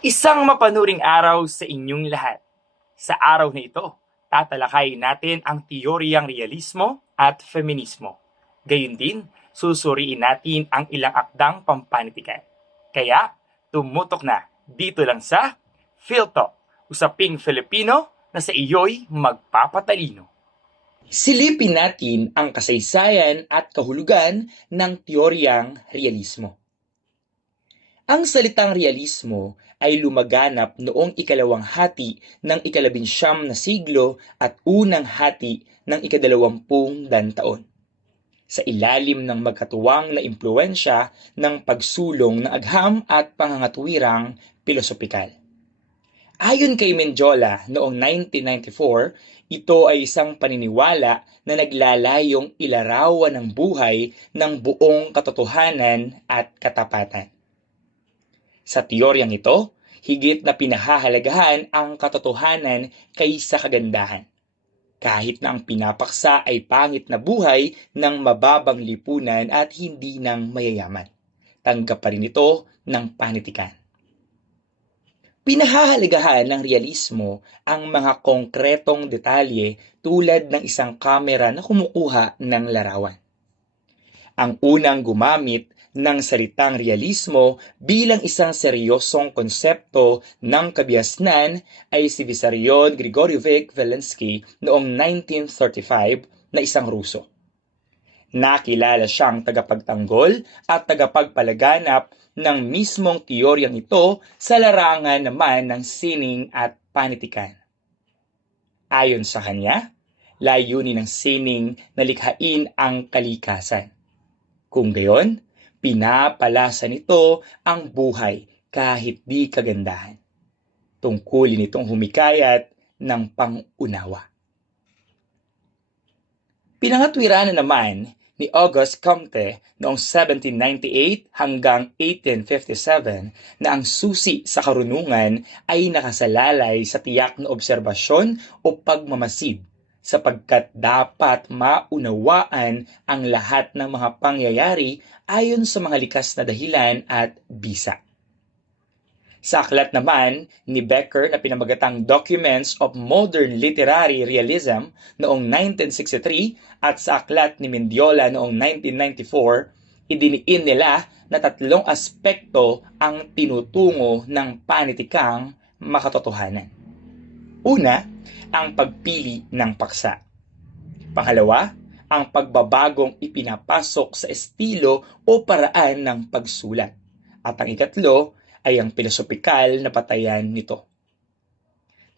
Isang mapanuring araw sa inyong lahat. Sa araw na ito, tatalakayin natin ang teoryang realismo at feminismo. Gayun din, susuriin natin ang ilang akdang pampanitikan. Kaya, tumutok na dito lang sa PhilTalk, usaping Filipino na sa iyo'y magpapatalino. Silipin natin ang kasaysayan at kahulugan ng teoryang realismo. Ang salitang realismo ay lumaganap noong ikalawang hati ng ikalabinsyam na siglo at unang hati ng ikadalawampung taon. Sa ilalim ng magkatuwang na impluensya ng pagsulong ng agham at pangangatwirang pilosopikal. Ayon kay Menjola noong 1994, ito ay isang paniniwala na naglalayong ilarawan ng buhay ng buong katotohanan at katapatan. Sa teoryang ito, higit na pinahahalagahan ang katotohanan kaysa kagandahan. Kahit na ang pinapaksa ay pangit na buhay ng mababang lipunan at hindi ng mayayaman. Tanggap pa rin ito ng panitikan. Pinahahalagahan ng realismo ang mga konkretong detalye tulad ng isang kamera na kumukuha ng larawan. Ang unang gumamit ng salitang realismo bilang isang seryosong konsepto ng kabiasnan ay si Vissarion Grigorievich Velensky noong 1935 na isang Ruso. Nakilala siyang tagapagtanggol at tagapagpalaganap ng mismong teoryang ito sa larangan naman ng sining at panitikan. Ayon sa kanya, layunin ng sining na likhain ang kalikasan. Kung gayon, pinapalasa nito ang buhay kahit di kagandahan. Tungkulin itong humikayat ng pangunawa. Pinangatwiran na naman ni Auguste Comte noong 1798 hanggang 1857 na ang susi sa karunungan ay nakasalalay sa tiyak na obserbasyon o pagmamasid sapagkat dapat maunawaan ang lahat ng mga pangyayari ayon sa mga likas na dahilan at bisa. Sa aklat naman ni Becker na pinamagatang Documents of Modern Literary Realism noong 1963 at sa aklat ni Mendiola noong 1994, idiniin nila na tatlong aspekto ang tinutungo ng panitikang makatotohanan. Una, ang pagpili ng paksa. Pangalawa, ang pagbabagong ipinapasok sa estilo o paraan ng pagsulat. At ang ikatlo ay ang pilosopikal na patayan nito.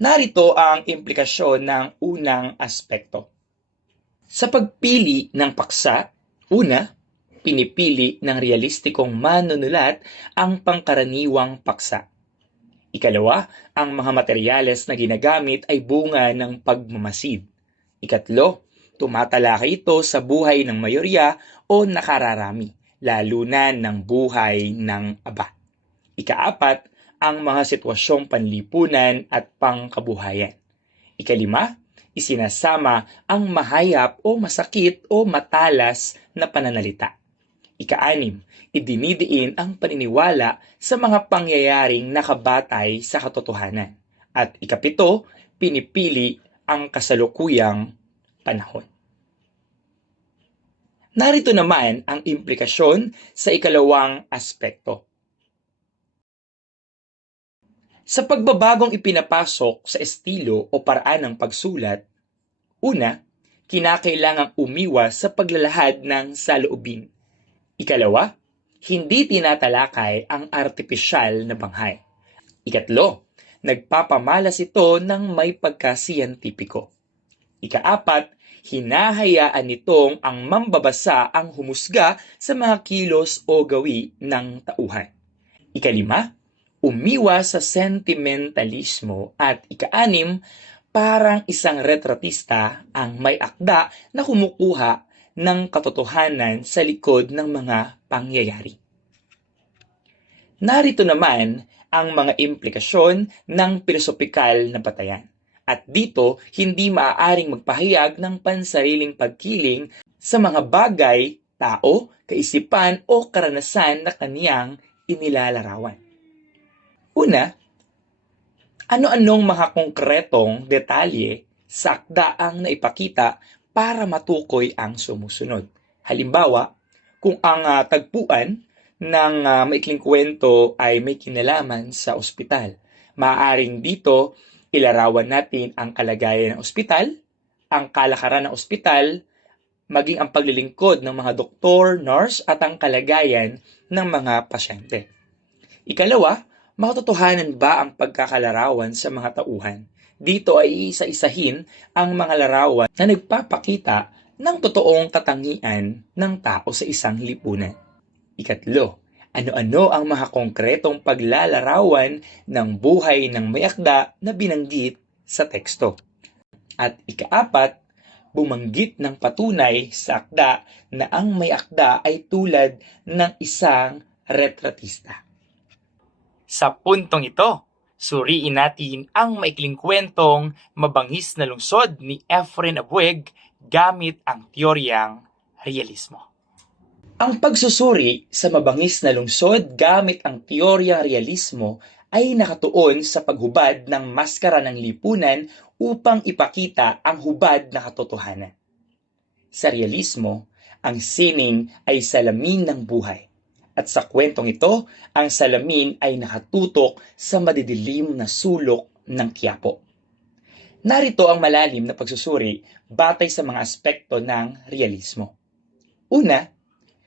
Narito ang implikasyon ng unang aspekto. Sa pagpili ng paksa, una, pinipili ng realistikong manunulat ang pangkaraniwang paksa. Ikalawa, ang mga materyales na ginagamit ay bunga ng pagmamasid. Ikatlo, tumatalakay ito sa buhay ng mayorya o nakararami, lalo na ng buhay ng aba. Ikaapat, ang mga sitwasyong panlipunan at pangkabuhayan. Ikalima, isinasama ang mahayap o masakit o matalas na pananalita. Ika-anim, idinidiin ang paniniwala sa mga pangyayaring nakabatay sa katotohanan. At ikapito, pinipili ang kasalukuyang panahon. Narito naman ang implikasyon sa ikalawang aspekto. Sa pagbabagong ipinapasok sa estilo o paraan ng pagsulat, una, kinakailangang umiwas sa paglalahad ng saloobin. Ikalawa, hindi tinatalakay ang artipisyal na banghay. Ikatlo, nagpapamalas ito ng may pagkasiyentipiko. Ikaapat, hinahayaan nitong ang mambabasa ang humusga sa mga kilos o gawi ng tauhan. Ikalima, umiwas sa sentimentalismo at ika-anim, parang isang retratista ang may akda na kumukuha ng katotohanan sa likod ng mga pangyayari. Narito naman ang mga implikasyon ng pilosopikal na patayan. At dito, hindi maaaring magpahayag ng pansariling pagkiling sa mga bagay, tao, kaisipan o karanasan na kaniyang inilalarawan. Una, Ano-anong mga konkretong detalye sa akda ang naipakita para matukoy ang sumusunod? Halimbawa, kung ang tagpuan ng maikling kwento ay may kinalaman sa ospital, maaaring dito ilarawan natin ang kalagayan ng ospital, ang kalakaran ng ospital, maging ang paglilingkod ng mga doktor, nurse at ang kalagayan ng mga pasyente. Ikalawa, makatotohanan ba ang pagkakalarawan sa mga tauhan? Dito ay isa-isahin ang mga larawan na nagpapakita ng totoong katangian ng tao sa isang lipunan. Ikatlo, ano-ano ang mga konkretong paglalarawan ng buhay ng may akda na binanggit sa teksto? At ikaapat, bumanggit ng patunay sa akda na ang may akda ay tulad ng isang retratista. Sa puntong ito, suriin natin ang maikling kwentong Mabangis na Lungsod ni Efren Abueg gamit ang teoryang realismo. Ang pagsusuri sa Mabangis na Lungsod gamit ang teoryang realismo ay nakatuon sa paghubad ng maskara ng lipunan upang ipakita ang hubad na katotohanan. Sa realismo, ang sining ay salamin ng buhay. At sa kwentong ito, ang salamin ay nakatutok sa madidilim na sulok ng Quiapo. Narito ang malalim na pagsusuri batay sa mga aspekto ng realismo. Una,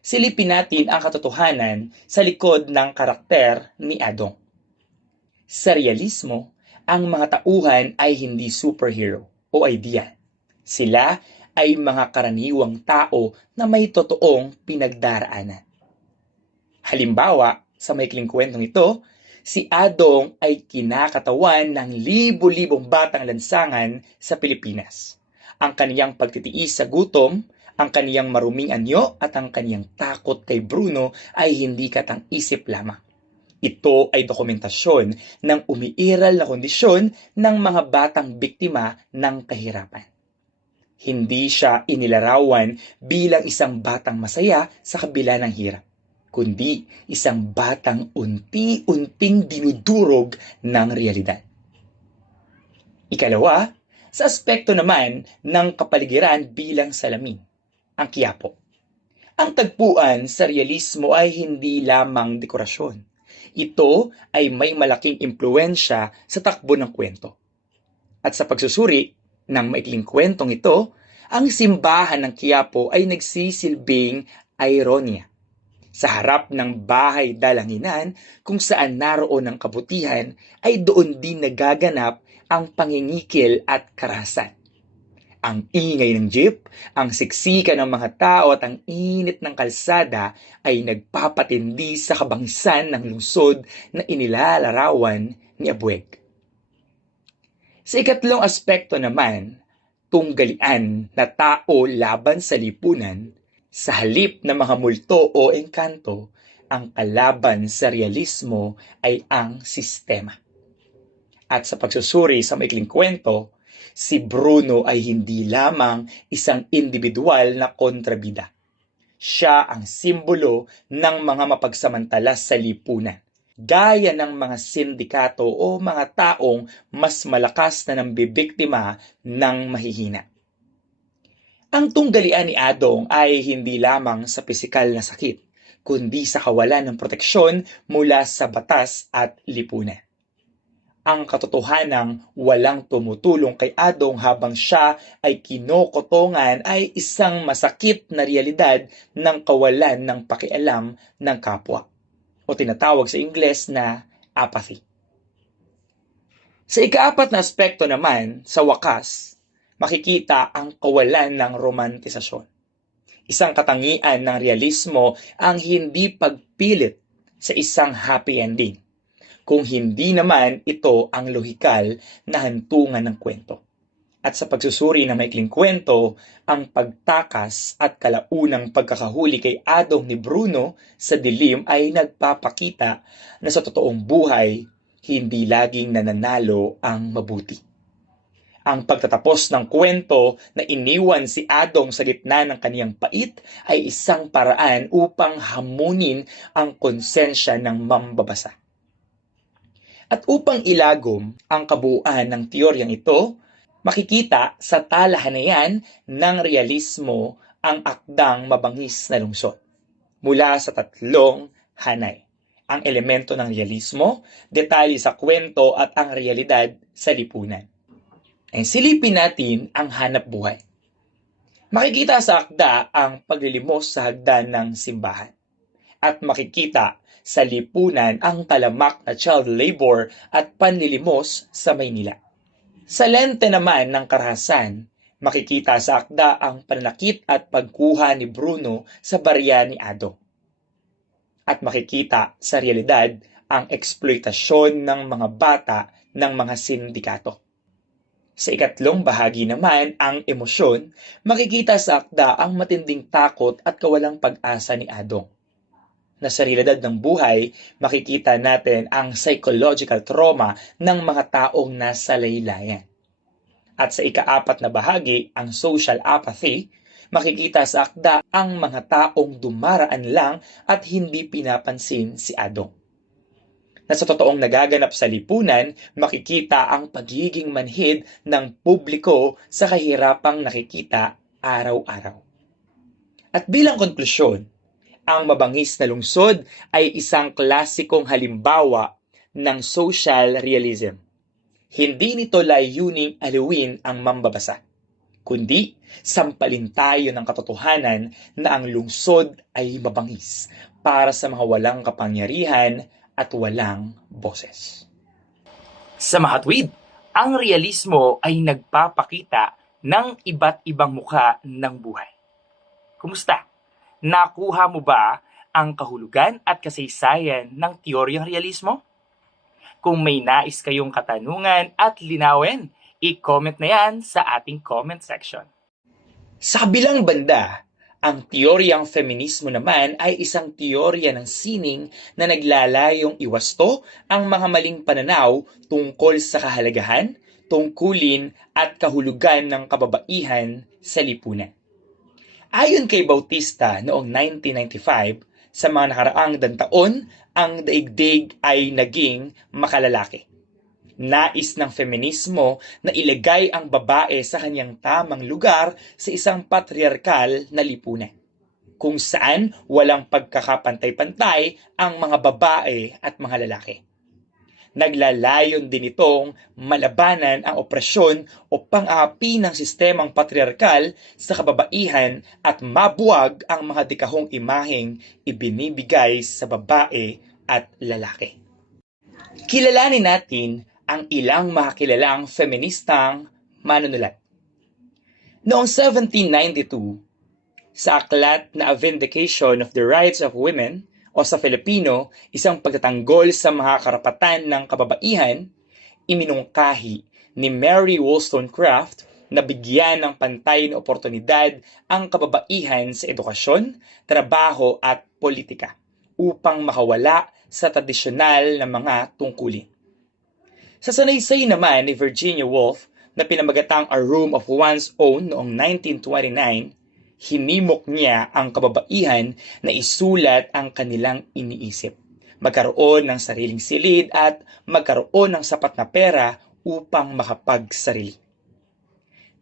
silipin natin ang katotohanan sa likod ng karakter ni Adong. Sa realismo, ang mga tauhan ay hindi superhero o ideal. Sila ay mga karaniwang tao na may totoong pinagdaraanan. Halimbawa, sa maikling kwentong ito, si Adong ay kinakatawan ng libo-libong batang lansangan sa Pilipinas. Ang kaniyang pagtitiis sa gutom, ang kaniyang maruming anyo at ang kaniyang takot kay Bruno ay hindi katang-isip lamang. Ito ay dokumentasyon ng umiiral na kondisyon ng mga batang biktima ng kahirapan. Hindi siya inilarawan bilang isang batang masaya sa kabila ng hirap, kundi isang batang unti-unting dinudurog ng realidad. Ikalawa, sa aspekto naman ng kapaligiran bilang salamin, ang Quiapo. Ang tagpuan sa realismo ay hindi lamang dekorasyon. Ito ay may malaking impluwensya sa takbo ng kwento. At sa pagsusuri ng maikling kwentong ito, ang simbahan ng Quiapo ay nagsisilbing ironya. Sa harap ng bahay dalanginan kung saan naroon ang kabutihan ay doon din nagaganap ang pangingikil at karahasan. Ang ingay ng jeep, ang siksikan ng mga tao at ang init ng kalsada ay nagpapatindi sa kabangisan ng lungsod na inilalarawan ni Abueg. Sa ikatlong aspekto naman, tunggalian na tao laban sa lipunan, sa halip na mga multo o engkanto, ang kalaban sa realismo ay ang sistema. At sa pagsusuri sa maikling kwento, si Bruno ay hindi lamang isang individual na kontrabida. Siya ang simbolo ng mga mapagsamantala sa lipunan, gaya ng mga sindikato o mga taong mas malakas na nambibiktima ng mahihina. Ang tunggalian ni Adong ay hindi lamang sa pisikal na sakit, kundi sa kawalan ng proteksyon mula sa batas at lipunan. Ang katotohanang walang tumutulong kay Adong habang siya ay kinokotongan ay isang masakit na realidad ng kawalan ng pakialam ng kapwa, o tinatawag sa Ingles na apathy. Sa ikaapat na aspekto naman, sa wakas, makikita ang kawalan ng romantisasyon. Isang katangian ng realismo ang hindi pagpilit sa isang happy ending, kung hindi naman ito ang lohikal na hantungan ng kwento. At sa pagsusuri ng maikling kwento, ang pagtakas at kalaunang pagkakahuli kay Adong ni Bruno sa dilim ay nagpapakita na sa totoong buhay, hindi laging nananalo ang mabuti. Ang pagtatapos ng kwento na iniwan si Adong sa gitna ng kaniyang pait ay isang paraan upang hamunin ang konsensya ng mambabasa. At upang ilagom ang kabuuan ng teoryang ito, makikita sa talahanayan ng realismo ang akdang Mabangis na Lungsod mula sa tatlong hanay: ang elemento ng realismo, detalye sa kwento at ang realidad sa lipunan. Ay silipin natin ang hanap buhay. Makikita sa akda ang paglilimos sa hagdan ng simbahan. At makikita sa lipunan ang talamak na child labor at panlilimos sa Maynila. Sa lente naman ng karahasan, makikita sa akda ang pananakit at pagkuha ni Bruno sa barya ni Ado. At makikita sa realidad ang eksploitasyon ng mga bata ng mga sindikato. Sa ikatlong bahagi naman, ang emosyon, makikita sa akda ang matinding takot at kawalang pag-asa ni Adong. Na sa realidad ng buhay, makikita natin ang psychological trauma ng mga taong nasa laylayan. At sa ikaapat na bahagi, ang social apathy, makikita sa akda ang mga taong dumaraan lang at hindi pinapansin si Adong. Na sa totoong nagaganap sa lipunan, makikita ang pagiging manhid ng publiko sa kahirapang nakikita araw-araw. At bilang konklusyon, ang Mabangis na Lungsod ay isang klasikong halimbawa ng social realism. Hindi nito layuning aliwin ang mambabasa, kundi sampalin tayo ng katotohanan na ang lungsod ay mabangis para sa mga walang kapangyarihan at walang boses. Sa Mahatwid, ang realismo ay nagpapakita ng iba't ibang mukha ng buhay. Kumusta? Nakuha mo ba ang kahulugan at kasaysayan ng teoryang realismo? Kung may nais kayong katanungan at linawin, i-comment na yan sa ating comment section. Sa kabilang banda, ang teoryang feminismo naman ay isang teorya ng sining na naglalayong iwasto ang mga maling pananaw tungkol sa kahalagahan, tungkulin at kahulugan ng kababaihan sa lipunan. Ayon kay Bautista noong 1995, sa mga nakaraang taon, ang daigdig ay naging makalalaki. Nais ng feminismo na ilagay ang babae sa kanyang tamang lugar sa isang patriarkal na lipunan, kung saan walang pagkakapantay-pantay ang mga babae at mga lalaki. Naglalayon din itong malabanan ang opresyon o pang-aapi ng sistemang patriarkal sa kababaihan at mabuwag ang mga dekahong imaheng ibinibigay sa babae at lalaki. Kilalanin natin ang ilang makikilalang feministang manunulat. Noong 1792, sa aklat na A Vindication of the Rights of Women, o sa Filipino, isang pagtatanggol sa mga karapatan ng kababaihan, iminungkahi ni Mary Wollstonecraft na bigyan ng pantay na oportunidad ang kababaihan sa edukasyon, trabaho at politika upang makawala sa tradisyonal na mga tungkulin. Sa sanaysay naman ni Virginia Woolf na pinamagatang A Room of One's Own noong 1929, hinimok niya ang kababaihan na isulat ang kanilang iniisip, magkaroon ng sariling silid at magkaroon ng sapat na pera upang makapagsarili.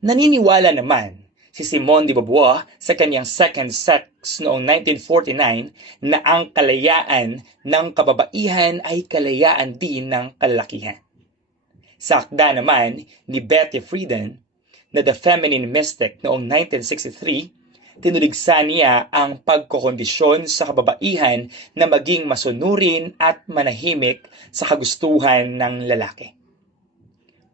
Naniniwala naman si Simone de Beauvoir sa kanyang Second Sex noong 1949 na ang kalayaan ng kababaihan ay kalayaan din ng kalalakihan. Sa akda naman ni Betty Friedan na The Feminine Mystic noong 1963, tinuligsa niya ang pagkokondisyon sa kababaihan na maging masunurin at manahimik sa kagustuhan ng lalaki.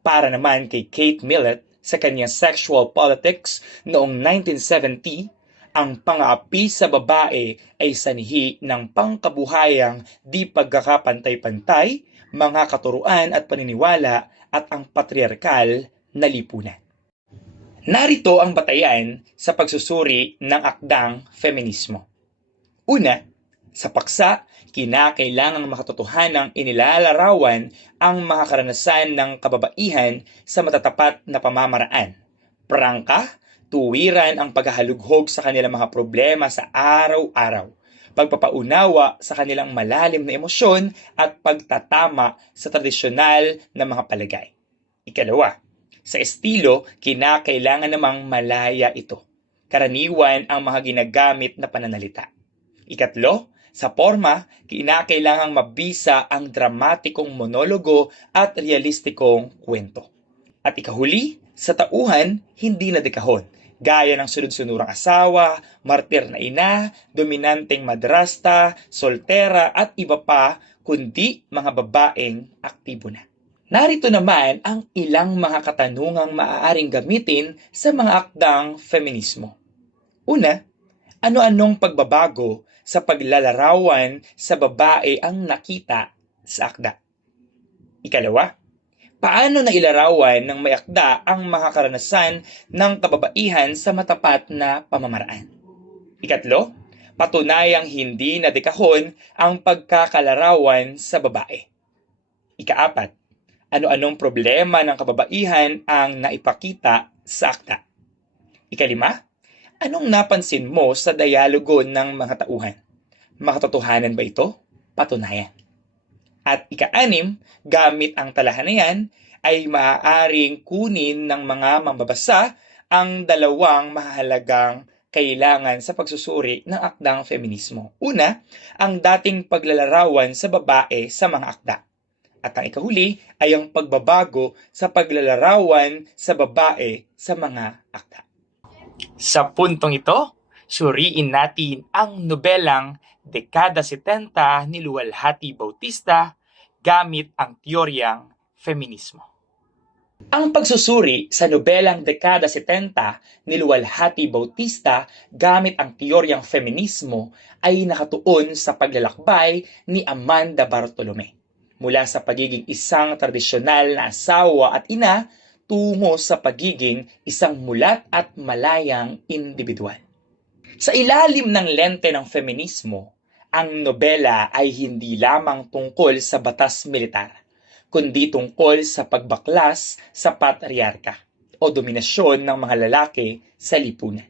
Para naman kay Kate Millett sa kanyang Sexual Politics noong 1970, ang pang-aapi sa babae ay sanhi ng pangkabuhayang di pagkakapantay-pantay, mga katuruan at paniniwala at ang patriarkal na lipunan. Narito ang batayan sa pagsusuri ng akdang feminismo. Una, sa paksa, kinakailangang makatotohanang inilalarawan ang mga karanasan ng kababaihan sa matatapat na pamamaraan. Prangka, tuwiran ang paghahalughog sa kanilang mga problema sa araw-araw, pagpapaunawa sa kanilang malalim na emosyon at pagtatama sa tradisyonal na mga palagay. Ikalawa, sa estilo, kinakailangan namang malaya ito. Karaniwan ang mga ginagamit na pananalita. Ikatlo, sa forma, kinakailangang mabisa ang dramatikong monologo at realistikong kwento. At ikahuli, sa tauhan, hindi na dekahon, gaya ng sunod-sunurang asawa, martir na ina, dominanteng madrasta, soltera at iba pa, kundi mga babaeng aktibo na. Narito naman ang ilang mga katanungang maaaring gamitin sa mga akdang feminismo. Una, ano-anong pagbabago sa paglalarawan sa babae ang nakita sa akda? Ikalawa, paano nailarawan ng may akda ang mga karanasan ng kababaihan sa matapat na pamamaraan? Ikatlo, patunayang hindi nadekahon ang pagkakalarawan sa babae. Ikaapat, ano-anong problema ng kababaihan ang naipakita sa akda? Ikalima, anong napansin mo sa dialogo ng mga tauhan? Makatotohanan ba ito? Patunayan. At ika-anim, gamit ang talahan na yan, ay maaaring kunin ng mga mambabasa ang dalawang mahalagang kailangan sa pagsusuri ng akdang feminismo. Una, ang dating paglalarawan sa babae sa mga akda. At ang ikahuli ay ang pagbabago sa paglalarawan sa babae sa mga akda. Sa puntong ito, suriin natin ang nobelang Dekada 70 ni Luwalhati Bautista gamit ang teoryang feminismo. Ang pagsusuri sa nobelang Dekada 70 ni Luwalhati Bautista gamit ang teoryang feminismo ay nakatuon sa paglalakbay ni Amanda Bartolome mula sa pagiging isang tradisyonal na asawa at ina tungo sa pagiging isang mulat at malayang individual. Sa ilalim ng lente ng feminismo, ang nobela ay hindi lamang tungkol sa batas militar, kundi tungkol sa pagbaklas sa patriarka o dominasyon ng mga lalaki sa lipunan.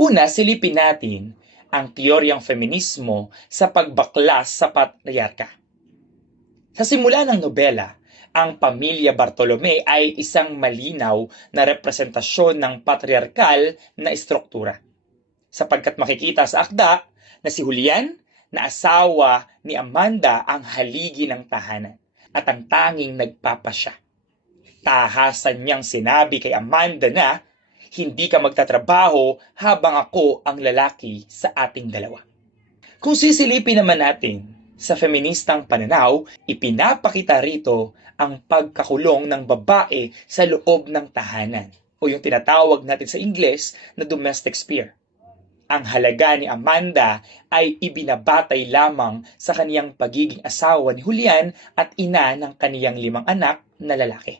Una, silipin natin ang teoryang feminismo sa pagbaklas sa patriarka. Sa simula ng nobela, ang pamilya Bartolome ay isang malinaw na representasyon ng patriarkal na istruktura. Sapagkat makikita sa akda na si Julian, na asawa ni Amanda, ang haligi ng tahanan at ang tanging nagpapasya. Tahasan niyang sinabi kay Amanda na, hindi ka magtatrabaho habang ako ang lalaki sa ating dalawa. Kung sisilipin naman natin sa feministang pananaw, ipinapakita rito ang pagkakulong ng babae sa loob ng tahanan o yung tinatawag natin sa Ingles na domestic sphere. Ang halaga ni Amanda ay ibinabatay lamang sa kaniyang pagiging asawa ni Julian at ina ng kaniyang 5 anak na lalaki.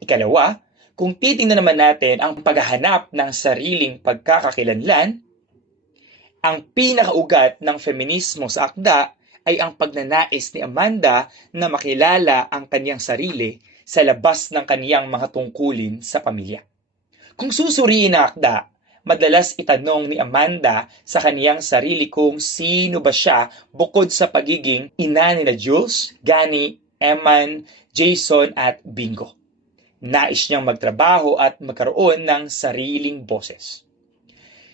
Ikalawa, kung titingnan naman natin ang paghahanap ng sariling pagkakakilanlan, ang pinakaugat ng feminismo sa akda ay ang pagnanais ni Amanda na makilala ang kaniyang sarili sa labas ng kaniyang mga tungkulin sa pamilya. Kung susuriin ang akda, madalas itanong ni Amanda sa kaniyang sarili kung sino ba siya bukod sa pagiging ina nila Jules, Gani, Eman, Jason at Bingo. Nais niyang magtrabaho at magkaroon ng sariling boses.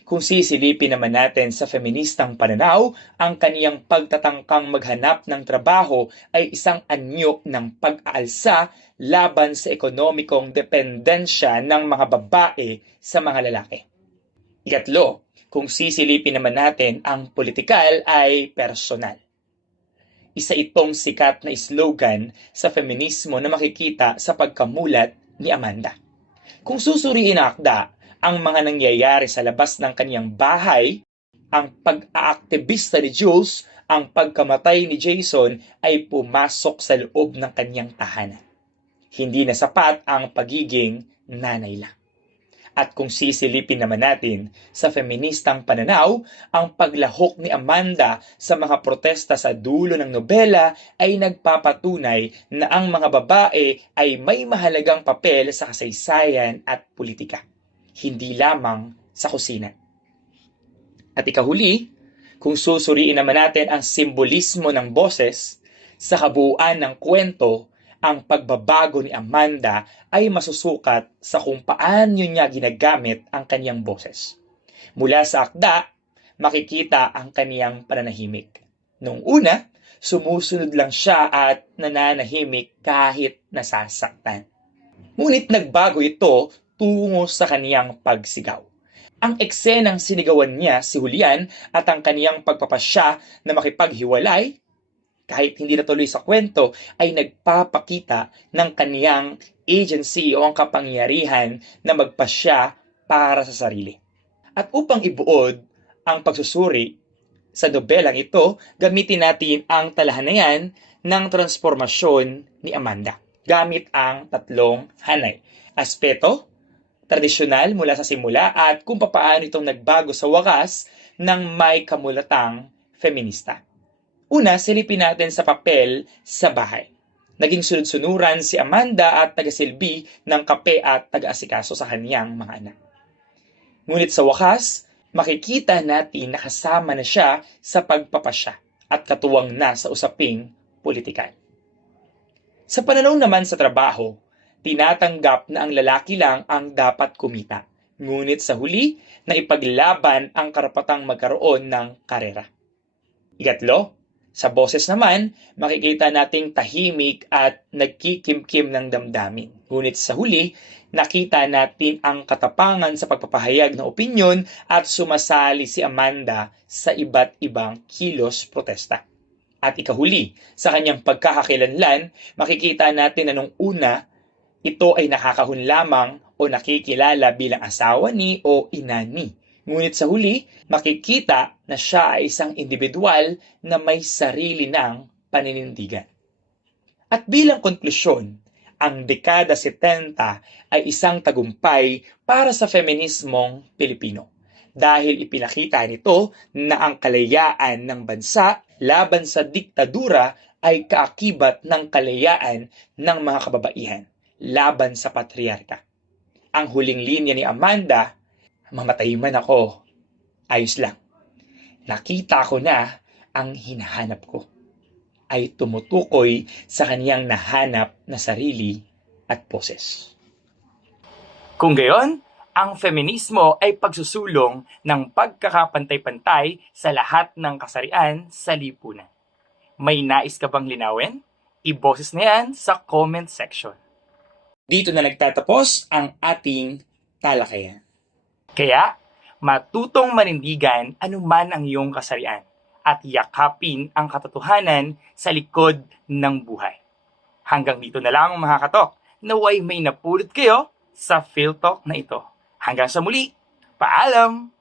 Kung sisilipin naman natin sa feministang pananaw, ang kaniyang pagtatangkang maghanap ng trabaho ay isang anyo ng pag-aalsa laban sa ekonomikong dependensya ng mga babae sa mga lalaki. Ikatlo, kung sisilipin naman natin, ang politikal ay personal. Isa itong sikat na slogan sa feminismo na makikita sa pagkamulat ni Amanda. Kung susuriin ang akda, ang mga nangyayari sa labas ng kaniyang bahay, ang pag-aaktivista ni Jules, ang pagkamatay ni Jason ay pumasok sa loob ng kaniyang tahanan. Hindi na sapat ang pagiging nanay lang. At kung sisilipin naman natin sa feministang pananaw, ang paglahok ni Amanda sa mga protesta sa dulo ng nobela ay nagpapatunay na ang mga babae ay may mahalagang papel sa kasaysayan at politika, hindi lamang sa kusina. At ikahuli, kung susuriin naman natin ang simbolismo ng boses, sa kabuuan ng kwento, ang pagbabago ni Amanda ay masusukat sa kung paano niya ginagamit ang kanyang boses. Mula sa akda, makikita ang kaniyang pananahimik. Noong una, sumusunod lang siya at nananahimik kahit nasasaktan. Ngunit nagbago ito tungo sa kaniyang pagsigaw. Ang eksenang sinigawan niya si Julian at ang kaniyang pagpapasya na makipaghiwalay, kahit hindi natuloy sa kwento, ay nagpapakita ng kaniyang agency o ang kapangyarihan na magpasya para sa sarili. At upang ibuod ang pagsusuri sa nobelang ito, gamitin natin ang talahanayan ng transformasyon ni Amanda gamit ang tatlong hanay. Aspeto, tradisyonal mula sa simula at kung paano itong nagbago sa wakas ng may kamulatang feminista. Una, silipin natin sa papel sa bahay. Naging sunod-sunuran si Amanda at tagasilbi ng kape at taga-asikaso sa kaniyang mga anak. Ngunit sa wakas, makikita natin na kasama na siya sa pagpapasya at katuwang na sa usaping politikal. Sa pananaw naman sa trabaho, tinatanggap na ang lalaki lang ang dapat kumita. Ngunit sa huli, na ipaglaban ang karapatang magkaroon ng karera. Ikatlo, sa boses naman, makikita nating tahimik at nagkikimkim ng damdamin. Ngunit sa huli, nakita natin ang katapangan sa pagpapahayag ng opinyon at sumasali si Amanda sa iba't ibang kilos protesta. At ikahuli, sa kanyang pagkakakilanlan, makikita natin na nung una, ito ay nakakahun lamang o nakikilala bilang asawa ni o ina ni. Ngunit sa huli, makikita na siya ay isang individual na may sarili ng paninindigan. At bilang konklusyon, ang dekada 70 ay isang tagumpay para sa feminismong Pilipino. Dahil ipinakita nito na ang kalayaan ng bansa laban sa diktadura ay kaakibat ng kalayaan ng mga kababaihan laban sa patriarka. Ang huling linya ni Amanda, mamatay man ako, ayos lang. Nakita ko na ang hinahanap ko ay tumutukoy sa kaniyang nahanap na sarili at poses. Kung gayon, ang feminismo ay pagsusulong ng pagkakapantay-pantay sa lahat ng kasarian sa lipunan. May nais ka bang linawin? I-boses na yan sa comment section. Dito na nagtatapos ang ating talakayan. Kaya, matutong manindigan anuman ang iyong kasarian at yakapin ang katotohanan sa likod ng buhay. Hanggang dito na lang mga katok, naway may napulot kayo sa Philtalk na ito. Hanggang sa muli, paalam!